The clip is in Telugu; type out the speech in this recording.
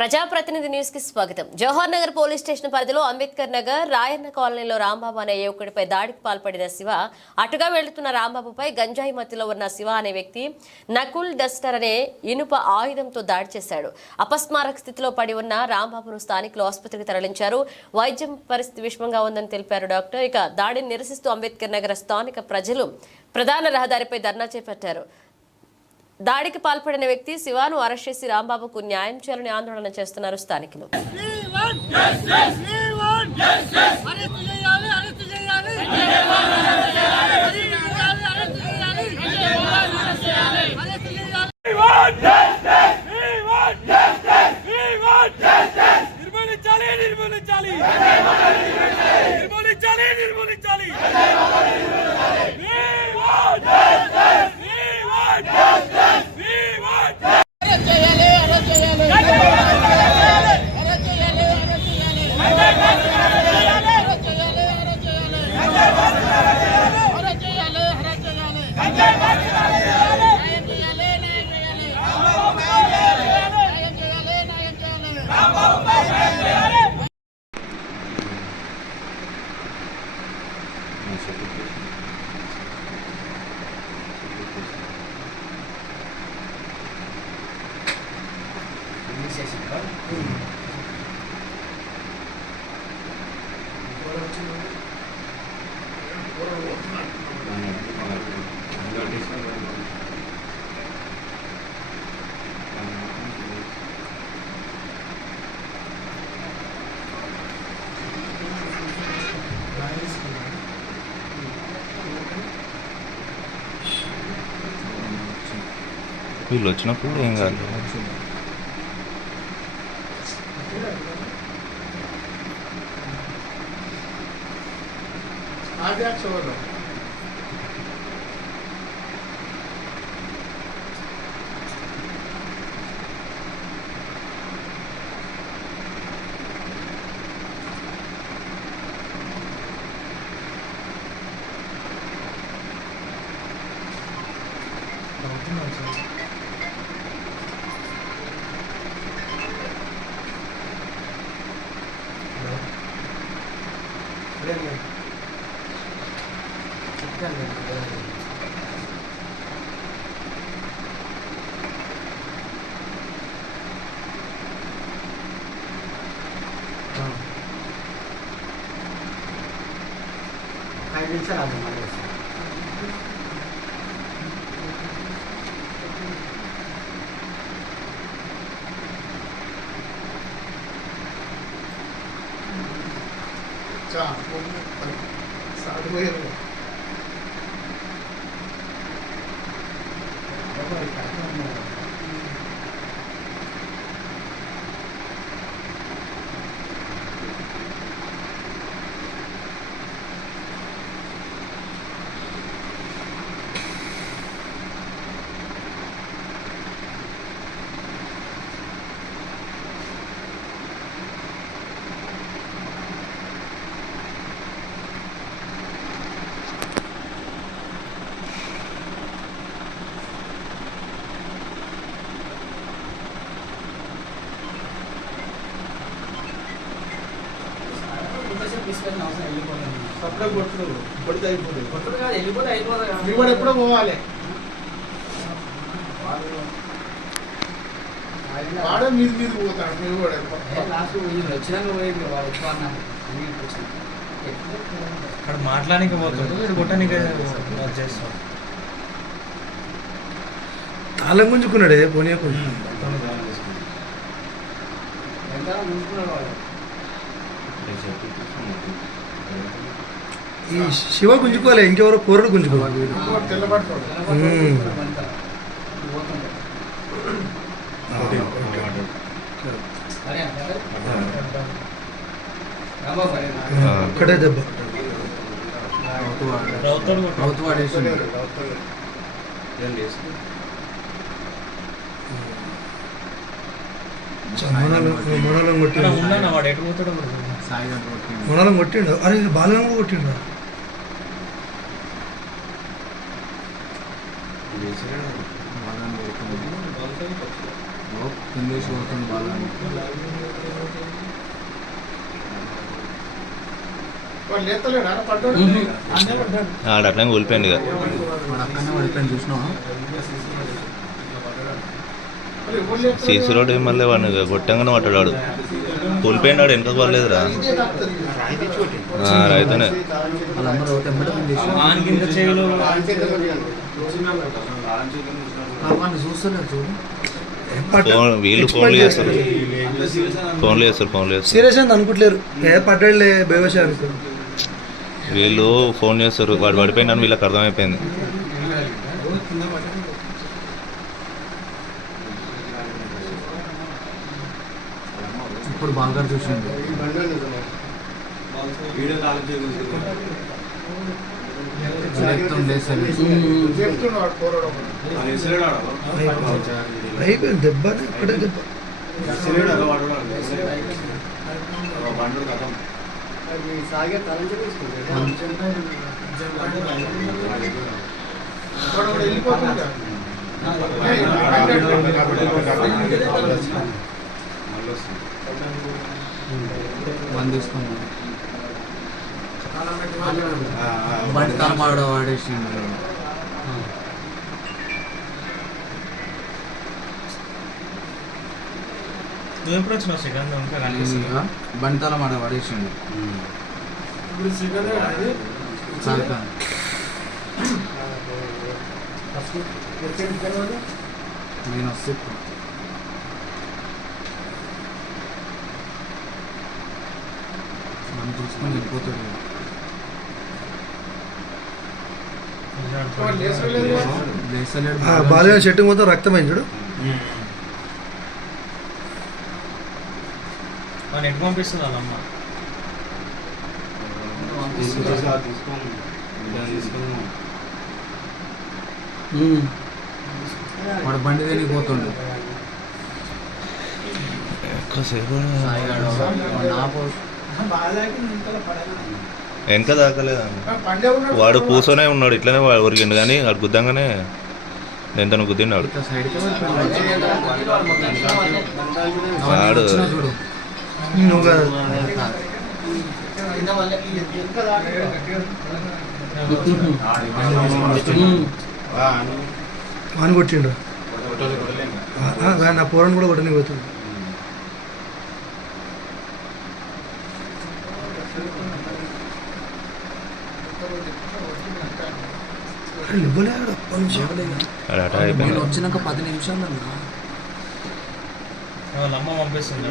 ప్రజాప్రతినిధి న్యూస్ కి స్వాగతం. జవహర్ నగర్ పోలీస్ స్టేషన్ పరిధిలో అంబేద్కర్ నగర్ రాయన్న కాలనీలో రాంబాబు అనే యువకుడిపై దాడికి పాల్పడిన శివ అటుగా వెళ్తున్న రాంబాబుపై గంజాయి మత్తులో ఉన్న శివ అనే వ్యక్తి నకుల్ డస్టర్ అనే ఇనుప ఆయుధంతో దాడి చేశాడు. అపస్మారక స్థితిలో పడి ఉన్న రాంబాబును స్థానికులు ఆసుపత్రికి తరలించారు. వైద్యం పరిస్థితి విషమంగా ఉందని తెలిపారు డాక్టర్. ఇక దాడిని నిరసిస్తూ అంబేద్కర్ నగర్ స్థానిక ప్రజలు ప్రధాన రహదారిపై ధర్నా చేపట్టారు. దాడికి పాల్పడిన వ్యక్తి శివాను అరెస్ట్ చేసి రాంబాబుకు న్యాయం చేయాలని ఆందోళన చేస్తున్నారు స్థానికులు. వీళ్ళు వచ్చినప్పుడు ఏం కాదు. ఎప్పుడో పోవాలి వాడే మీద మీద పోతాడు. మీరు కూడా అక్కడ మాట్లాడానికి పోతాడు, ఇక్కడ కొట్టడానికి చేస్తాడు. తాళం గుంజుకున్నాడే పోనీయకుండా. ఈ శివ గుంజుకోలే, ఇంకెవరో కూరడు గుంజుకోవాలి. ఒక్కటే దెబ్బ మొనాలం కొట్టిండు. అరే బాగా కొట్టిండు. ఇంగ్లీష్ పోతుంది బాగా. ఆడ అట్లా కూలిపోయింది ఇక. వాడు అక్కడనే పడిపోయింది చూసినావా? సీసీ రోడ్ ఏం మళ్ళీ వాడిని కొట్టంగానే పట్టాడు. కూలిపోయినాడు, వెనక పడలేదురా. రైతునే. వాళ్ళందరూ తెమ్మట వాని కింద చేయులు వాడిని చూస్తలేదు చూడు. వీళ్ళు ఫోన్లు చేస్తారు. సీరియస్ అని అనుకుంటలేరు. పడ్డాడులే బేవశ అనుకో. వీళ్ళు ఫోన్ చేస్తారు, వాడు పడిపోయినాను వీళ్ళకి అర్థమైపోయింది. ఇప్పుడు బాగా చూసింది. అయిపోయింది దెబ్బ, అక్కడే దెబ్బ. బంద్ తీసుకున్నాం. బండి తలమాడ వాడేసిండు. నువ్వు ఎప్పుడు వచ్చినావు శ్రీకాంత్? ఇంకా కనిపిస్తుంది. బండి తలమాడ వాడేసిండు. నేను వస్తే మనం చూసుకొని వెళ్ళిపోతాడు. బాగా చెట్టు మొత్తం రక్తమైంది చూడు. మన ఎటు పంపిస్తుంది వాళ్ళమ్మ? వాడు బండి దేనికి పోతుండు. వెనక దాకలే, వాడు కూర్చొనే ఉన్నాడు. ఇట్లనే వాడు ఉరికిండు కానీ వాడు గుద్దంగానే ఎంత గుద్దిండాడు వాడు. నువ్వు కాదు. వాని కొట్టిండు. నా పోరని కూడా కొట్టని పోతుంది. ఇవ్వలేడు అప్పటి నుంచి నేను వచ్చినాక 10 నిమిషాలు వాళ్ళమ్మ పంపిస్తుంది.